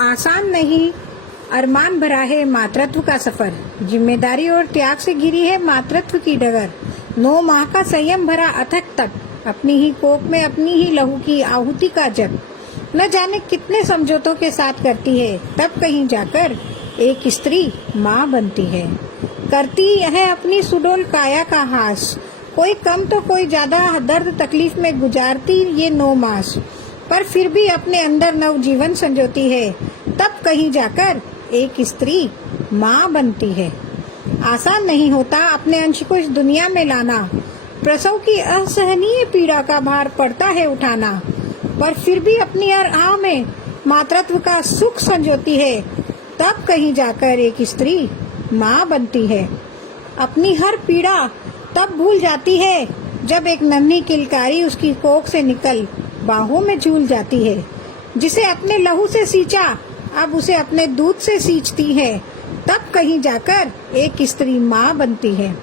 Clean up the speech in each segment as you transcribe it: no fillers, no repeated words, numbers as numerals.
आसान नहीं, अरमान भरा है मातृत्व का सफर। जिम्मेदारी और त्याग से घिरी है मातृत्व की डगर। 9 माह का संयम भरा अथक तप, अपनी ही कोख में अपनी ही लहू की आहुति का जप। न जाने कितने समझौतों के साथ करती है, तब कहीं जाकर एक स्त्री माँ बनती है। करती है अपनी सुडौल काया का हास, कोई कम तो कोई ज्यादा दर्द तकलीफ में गुजारती ये 9 मास। पर फिर भी अपने अंदर नव जीवन संजोती है, तब कहीं जाकर एक स्त्री माँ बनती है। आसान नहीं होता अपने अंश को इस दुनिया में लाना, प्रसव की असहनीय पीड़ा का भार पड़ता है उठाना। पर फिर भी अपनी हर आह में मातृत्व का सुख संजोती है, तब कहीं जाकर एक स्त्री माँ बनती है। अपनी हर पीड़ा तब भूल जाती है, जब एक नन्ही किलकारी उसकी कोख से निकल बाहों में झूल जाती है। जिसे अपने लहू से सींचा, अब उसे अपने दूध से सींचती है, तब कहीं जाकर एक स्त्री माँ बनती है।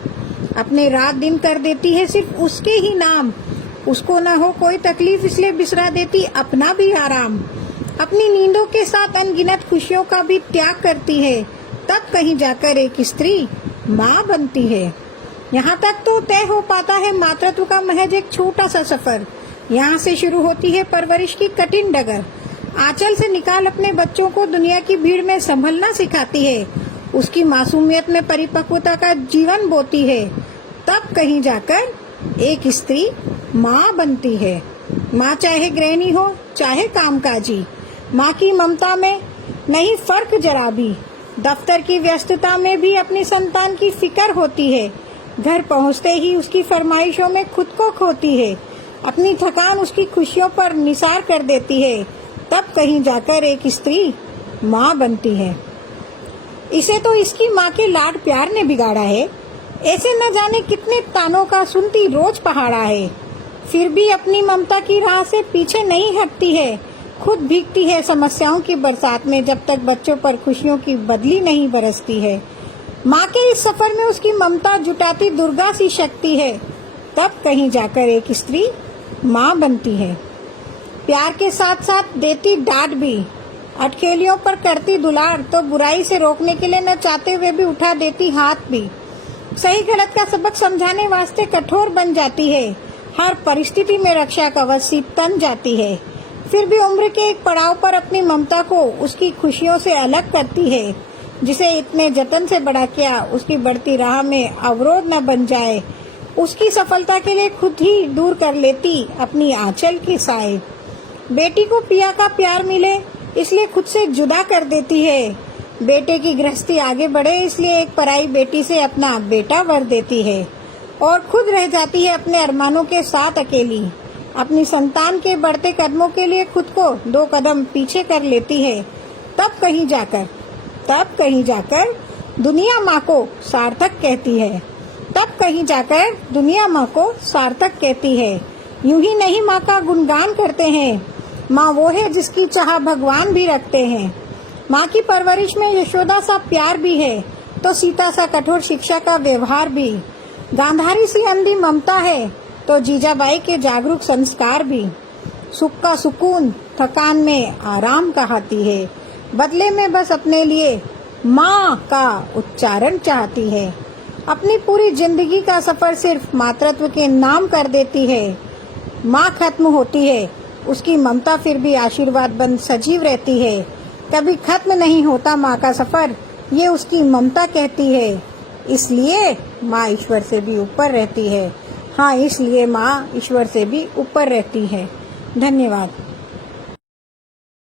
अपने रात दिन कर देती है सिर्फ उसके ही नाम, उसको न हो कोई तकलीफ इसलिए बिसरा देती अपना भी आराम। अपनी नींदों के साथ अनगिनत खुशियों का भी त्याग करती है, तब कहीं जाकर एक स्त्री माँ बनती है। यहाँ तक तो तय हो पाता है मातृत्व का महज एक छोटा सा सफर। यहाँ से शुरू होती है परवरिश की कठिन डगर। आंचल से निकाल अपने बच्चों को दुनिया की भीड़ में संभलना सिखाती है, उसकी मासूमियत में परिपक्वता का जीवन बोती है, तब कहीं जाकर एक स्त्री माँ बनती है। माँ चाहे गृहिणी हो चाहे कामकाजी, माँ की ममता में नहीं फर्क जरा भी। दफ्तर की व्यस्तता में भी अपनी संतान की फिक्र होती है, घर पहुँचते ही उसकी फरमाइशों में खुद को खोती है। अपनी थकान उसकी खुशियों पर निसार कर देती है, तब कहीं जाकर एक स्त्री माँ बनती है। इसे तो इसकी माँ के लाड प्यार ने बिगाड़ा है, ऐसे न जाने कितने तानों का सुनती रोज पहाड़ा है। फिर भी अपनी ममता की राह से पीछे नहीं हटती है, खुद भीगती है समस्याओं की बरसात में, जब तक बच्चों पर खुशियों की बदली नहीं बरसती है। माँ के इस सफर में उसकी ममता जुटाती दुर्गा सी शक्ति है, तब कहीं जाकर एक स्त्री माँ बनती है। प्यार के साथ साथ देती डांट भी, अटखेलियों पर करती दुलार, तो बुराई से रोकने के लिए न चाहते हुए भी उठा देती हाथ भी। सही गलत का सबक समझाने वास्ते कठोर बन जाती है, हर परिस्थिति में रक्षा कवच सी तन जाती है। फिर भी उम्र के एक पड़ाव पर अपनी ममता को उसकी खुशियों से अलग करती है, जिसे इतने जतन से बड़ा किया उसकी बढ़ती राह में अवरोध न बन जाए। उसकी सफलता के लिए खुद ही दूर कर लेती अपनी आंचल के साए। बेटी को पिया का प्यार मिले इसलिए खुद से जुदा कर देती है, बेटे की गृहस्थी आगे बढ़े इसलिए एक पराई बेटी से अपना बेटा वर देती है, और खुद रह जाती है अपने अरमानों के साथ अकेली। अपनी संतान के बढ़ते कदमों के लिए खुद को 2 कदम पीछे कर लेती है, तब कहीं जाकर दुनिया माँ को सार्थक कहती है। तब कहीं जाकर दुनिया माँ को सार्थक कहती है। यूं ही नहीं माँ का गुणगान करते हैं, माँ वो है जिसकी चाह भगवान भी रखते हैं। माँ की परवरिश में यशोदा सा प्यार भी है, तो सीता सा कठोर शिक्षा का व्यवहार भी। गांधारी सी अंधी ममता है, तो जीजाबाई के जागरूक संस्कार भी। सुख का सुकून थकान में आराम कहाती है, बदले में बस अपने लिए माँ का उच्चारण चाहती है। अपनी पूरी जिंदगी का सफर सिर्फ मातृत्व के नाम कर देती है। माँ खत्म होती है, उसकी ममता फिर भी आशीर्वाद बन सजीव रहती है। कभी खत्म नहीं होता माँ का सफर, ये उसकी ममता कहती है। इसलिए माँ ईश्वर से भी ऊपर रहती है। हाँ, इसलिए माँ ईश्वर से भी ऊपर रहती है। धन्यवाद।